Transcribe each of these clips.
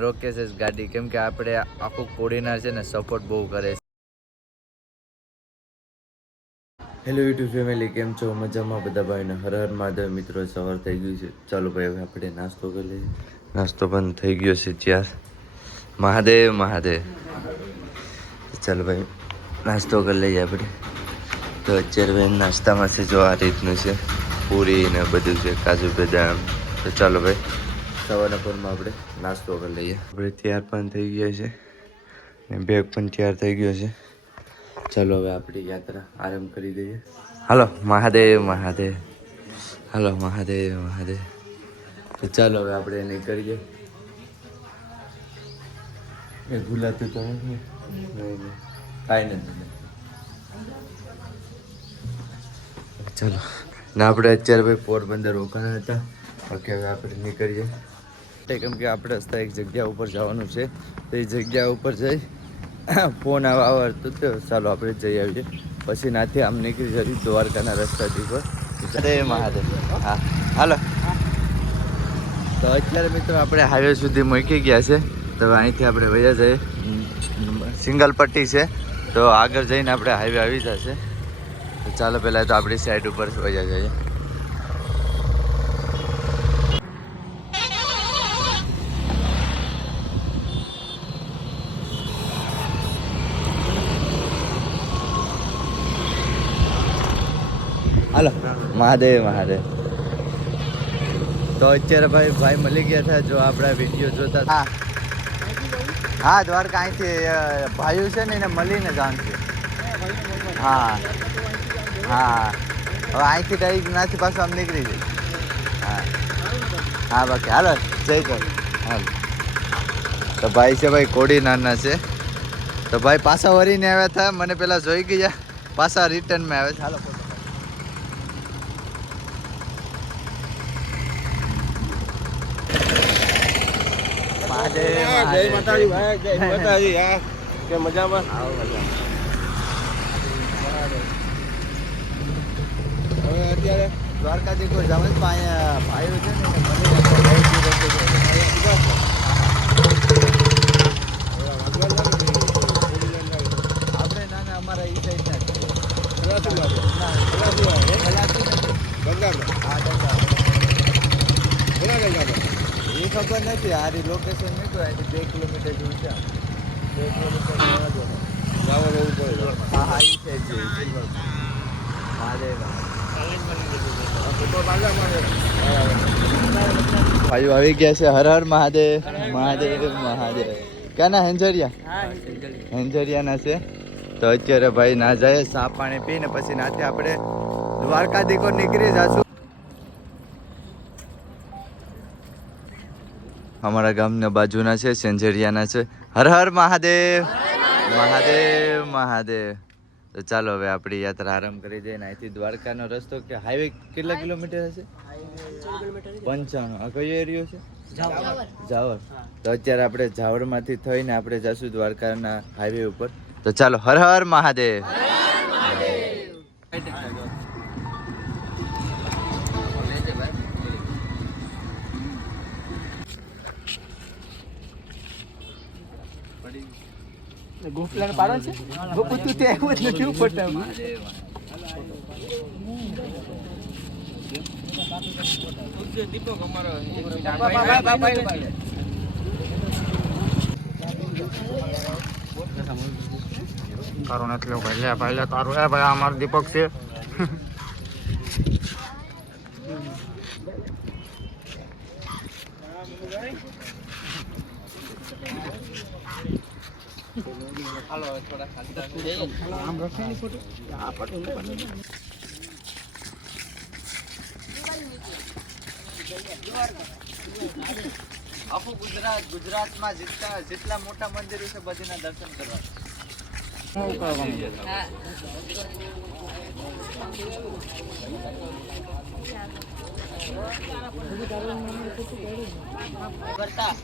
રોકે છે ગાડી કેમ કે આપણે આખું કોડીનાર છે ને સપોર્ટ બહુ કરે છે. હેલો યુટ્યુબ ફેમિલી, કેમ છો? મજામાં બધા ભાઈને હર હર મહાદેવ. મિત્રો સવાર થઈ ગયું છે, ચાલો ભાઈ હવે આપણે નાસ્તો કરી લઈએ. નાસ્તો પણ થઈ ગયો છે ત્યાર. મહાદેવ મહાદેવ. ચાલો ભાઈ નાસ્તો કરી લઈએ આપણે. તો અત્યારે ભાઈ નાસ્તામાં છે જો આ રીતનું છે, પૂરી ને બધું છે, કાજુ બદામ. તો ચાલો ભાઈ સવારના પોરમાં આપણે નાસ્તો કરી લઈએ. આપણે તૈયાર પણ થઈ ગયા છે ને બેગ પણ તૈયાર થઈ ગયો છે. ચાલો હવે આપણી યાત્રા આરંભ કરી દઈએ. હાલો મહાદેવ મહાદેવ, હાલો મહાદેવ મહાદેવ. તો ચાલો હવે આપણે નીકળીએ. એ ભૂલાતું તો નહીં, કાંઈ નથી. ચાલો ને આપણે અત્યારે ભાઈ પોરબંદર રોકાણા હતા. ઓકે હવે આપણે નીકળીએ કેમ કે આપણે એક જગ્યા ઉપર જવાનું છે. તો એ જગ્યા ઉપર જઈ ફોન આવતું તો ચાલો આપણે જઈ આવીએ. પછી નાથી આમ નીકળી જઈએ દ્વારકાના રસ્તાથી પર. જય મહાદેવ. હા હાલો. તો અત્યારે મિત્રો આપણે હાઈવે સુધી મૂકી ગયા છે. તો અહીંથી આપણે વયા જઈએ. સિંગલ પટ્ટી છે તો આગળ જઈને આપણે હાઈવે આવી જશે. તો ચાલો પહેલાં તો આપણી સાઈડ ઉપર વયા જઈએ. હાલો મહાદેવ મહાદેવ. તો અત્યારે ભાઈ મળી ગયા હતા જો આપણા વિડીયો જોતા. હા હા, દ્વારકા અહીંથી ભાઈઓ છે ને એને મળીને જવાનું છે. હા હા, હવે અહીંથી ડાયરેક્ટ નાથી પાછું આમ નીકળી જાય. હા હા બાકી હાલો જય તો હાલ. તો ભાઈ છે ભાઈ કોડી નાના છે. તો ભાઈ પાછા વળીને આવ્યા હતા, મને પેલા જોઈ ગયા, પાછા રિટર્નમાં આવે છે. હાલો મજામાં. હવે અત્યારે દ્વારકાથી કોઈ જવાનું ભાઈઓ છે ને આપણે નાના અમારા એ સાઈડ એ ખબર નથી. આરી લોકેશન નીકળ્યું અહીંથી 2 કિલોમીટર જેવું છે. 2 કિલોમીટર હા હા એ છે ભાઈઓ આવી ગયા છે. હર હર મહાદેવ મહાદેવ મહાદેવ. ક્યાંના? હેંજરિયાના છે. તો અત્યારે ભાઈ ના જાય, સા પાણી પીને પછી નાથી આપણે દ્વારકા દીકો નીકળી જશું. અમારા ગામના બાજુના છે, સેંજરિયાના છે. હર હર મહાદેવ મહાદેવ મહાદેવ. તો ચાલો હવે આપણી યાત્રા આરંભ કરી દઈએ. અહીંથી દ્વારકાનો રસ્તો કે હાઈવે કેટલા કિલોમીટર હશે? 55. આ કયો એરિયો છે? જાવર. તો અત્યારે આપણે જાવરમાંથી થઈને આપણે જશું દ્વારકાના હાઈવે ઉપર. તો ચાલો હર હર મહાદેવ. ગોફલાને પાડો છે ગોપુ તું તે આવ્યો જ નથી ઉપર દીપક અમારો તારો નથી લેવો ભાઈ. લે ભાઈ લે તારું. એ ભાઈ અમારો દીપક છે. હાલો થોડા ખાતા આમ રખેની ફોટો આ ફોટો આખું ગુજરાતમાં જેટલા મોટા મંદિરો છે બધીના દર્શન કરવા. કરતા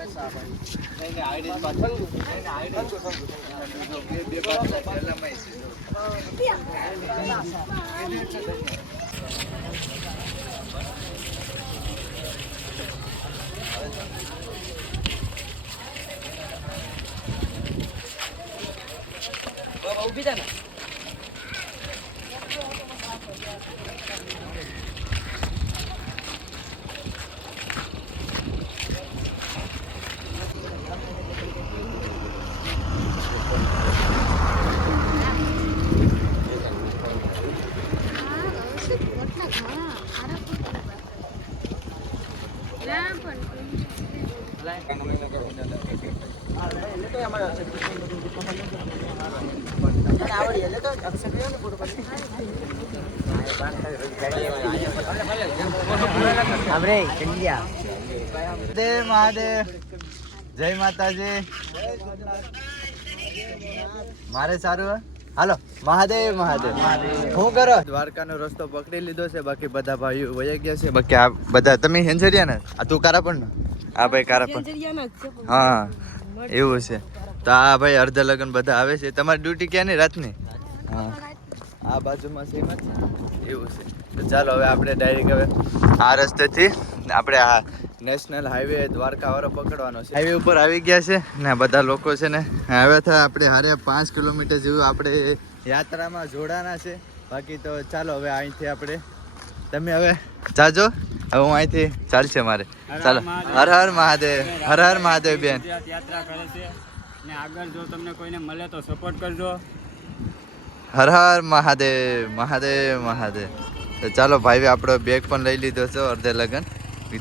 નહીં, આઈડી પાછળ. નહીં, આઈડી. બે પાછળ પહેલામાં ઉભી થાય ને. દેવ મહાદેવ, જય માતાજી. મારે સારું હે? હાલો મહાદેવ મહાદેવ. શું કરો? દ્વારકાનો રસ્તો પકડી લીધો છે. બાકી બધા ભાઈઓ વયા ગયા છે. બાકી આ બધા તમે હેન્જરિયા ને? આ તું કારા પણ ને? આ ભાઈ કારા પણ. હા એવું છે. તો આ ભાઈ અર્ધ લગન બધા આવે છે. તમારી ડ્યુટી ક્યાં ની રાતની? હા આ બાજુમાં સેમ જ છે. એવું છે. તો ચાલો હવે આપણે ડાયરેક્ટ હવે આ રસ્તેથી આપણે આ નેશનલ હાઈવે દ્વારકા વાળો પકડવાનો છે. હાઈવે ઉપર આવી ગયા છે ને બધા લોકો છે ને હવે થાય આપણે હારે 5 કિલોમીટર જેવું આપણે યાત્રામાં જોડાના છે. બાકી તો ચાલો હવે અહીંથી આપણે તમે હવે જાજો. હવે હું અહીંથી ચાલશે મારે. ચાલો. હર હર મહાદેવ. હર હર મહાદેવ બેન. યાત્રા કરે છે ને આગળ જો તમને કોઈને મળે તો સપોર્ટ કરજો. હર હર મહાદેવ. મહાદેવ મહાદેવ. તો ચાલો ભાઈ આપણો બેગ પણ લઈ લીધો છે અડધે લગન.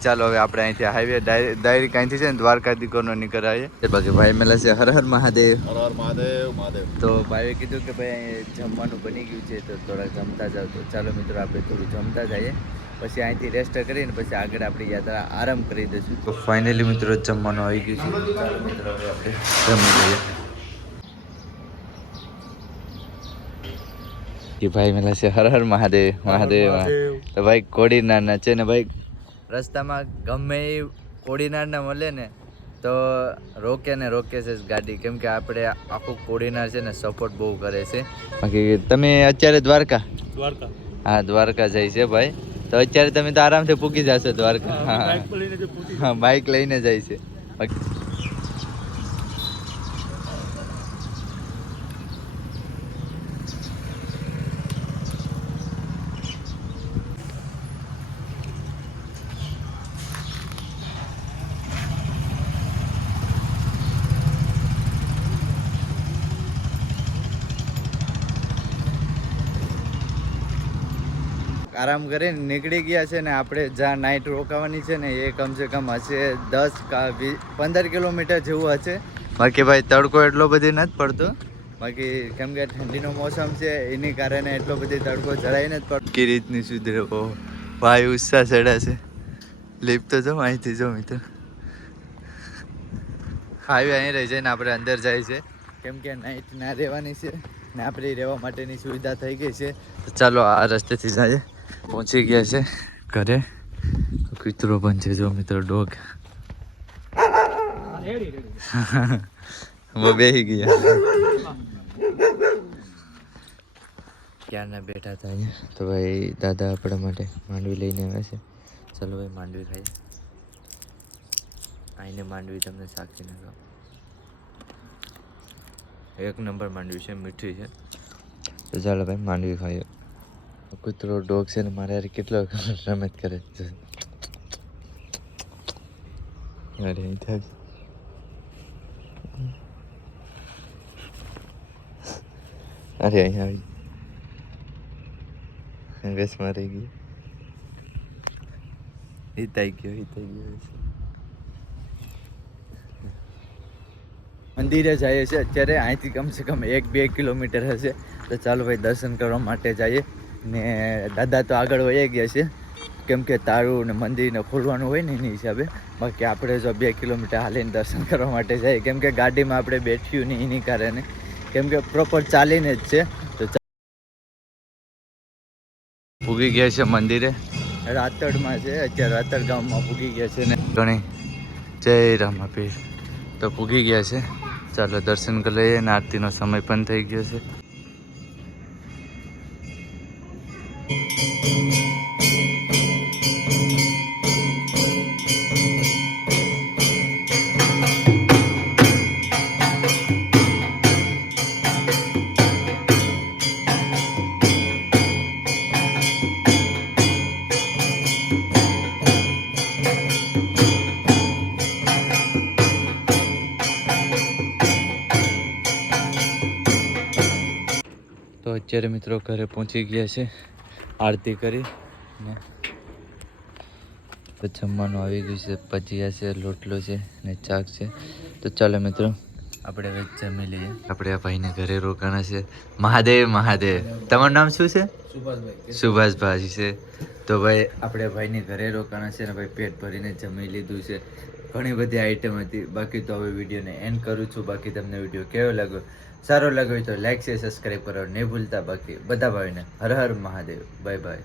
ચાલો હવે આપણે અહીંથી હાઈવે ડાયરેક્ટ અહીંથી છે ને દ્વારકા દીકોનો નીકળાવીએ. બાકી ભાઈ મેલા છે હર હર મહાદેવ. હર હર મહાદેવ મહાદેવ. તો ભાઈએ કીધું કે ભાઈ જમવાનું બની ગયું છે તો થોડાક જમતા જાવ. તો ચાલો મિત્રો આપણે થોડું જમતા જઈએ, પછી અહીંથી રેસ્ટ કરીને પછી આગળ આપણી યાત્રા આરંભ કરી દઈશું. તો ફાઇનલી મિત્રો જમવાનું આવી ગયું છે. ચાલો મિત્રો હવે આપણે જમી લઈએ. કે ભાઈ મેલા છે હર હર મહાદેવ. મહાદેવ તો ભાઈ કોડીનાર ના છે ને ભાઈ રસ્તામાં ગમે એ કોડીનાર ના મળે ને તો રોકે છે ગાડી. કેમ કે આપણે આખું કોડીનાર છે ને સપોર્ટ બહુ કરે છે. બાકી તમે અત્યારે દ્વારકા? હા દ્વારકા જાય છે ભાઈ. તો અત્યારે તમે તો આરામથી પૂકી જશો દ્વારકા. હા બાઇક લઈને જાય છે. આરામ કરીને નીકળી ગયા છે ને આપણે જ્યાં નાઇટ રોકાવાની છે ને એ કમસે કમ હશે 10-15 કિલોમીટર જેવું હશે. બાકી ભાઈ તડકો એટલો બધી નથી પડતો. બાકી કેમ કે ઠંડીનો મોસમ છે એની કારણે એટલો બધી તડકો જરાય નથી પડતો. કે રીતની સુધરે ભાઈ ઉત્સાહ ચડ્યા છે. લિફ્ટ તો જો અહીંથી જો મિત્રો હાઈવે અહીં રહી જાય ને આપણે અંદર જાય છે. કેમ કે નાઇટ ના રહેવાની છે ને આપણી રહેવા માટેની સુવિધા થઈ ગઈ છે. તો ચાલો આ રસ્તેથી જાય. પહોંચી ગયા છે ઘરે. કૂતરો પણ છે જો મિત્રો, ડોગ બેસી ગયા. ક્યારના બેઠા હતા અહીંયા. તો ભાઈ દાદા આપણા માટે માંડવી લઈને આવ્યા છે. ચલો ભાઈ માંડવી ખાઈએ. આઈને માંડવી તમને સાક્ષી નાખો. એક નંબર માંડવી છે, મીઠી છે. તો ચાલો ભાઈ માંડવી ખાઈએ. કૂતરો ડોગ છે ને મારે યાર કેટલો રમત કરે છે. અરે અહીં થાય અરે અહીં આવી વેસમાં રહી ગઈ. હિતાઈ ગયો. મંદિરે જઈએ છીએ અત્યારે. અહીંથી કમસે કમ 1-2 કિલોમીટર હશે. તો ચાલો ભાઈ દર્શન કરવા માટે જઈએ. ને દાદા તો આગળ વહી ગયા છે કેમ કે તારું ને મંદિરને ખોલવાનું હોય ને એની હિસાબે. બાકી આપણે જો 2 કિલોમીટર હાલીને દર્શન કરવા માટે જઈએ કેમ કે ગાડીમાં આપણે બેઠ્યું નહીં એની કારણે. કેમ કે પ્રોપર ચાલીને જ છે. તો પૂગી ગયા છે મંદિરે. રાતડમાં છે અત્યારે. રાતડ ગામમાં પૂગી ગયા છે ને ઘણી જય રામાપીર. તો પૂગી ગયા છે, ચાલો દર્શન કરી લઈએ ને આરતીનો સમય પણ થઈ ગયો છે. તો અત્યારે મિત્રો ઘરે પહોંચી ગયા છે, આરતી કરી ને તો જમવાનું આવી ગયું છે, ભજીયા છે, લોટલો છે ને ચાક છે. તો ચાલો મિત્રો આપણે હવે જમી લઈએ. આપણે આ ભાઈને ઘરે રોકાણા છે. મહાદેવ મહાદેવ. તમારું નામ શું છે? સુભાષભાઈ છે. તો ભાઈ આપણે ભાઈને ઘરે રોકાણા છે ને ભાઈ પેટ ભરીને જમી લીધું છે. ઘણી બધી આઈટમ હતી. બાકી તો હવે વિડીયોને એન્ડ કરું છું. બાકી તમને વિડીયો કેવો લાગ્યો, સારો લાગ્યો હોય તો લાઈક છે, સબસ્ક્રાઈબ કરો નહીં ભૂલતા. બાકી બધા ભાઈને હર હર મહાદેવ. Bye by.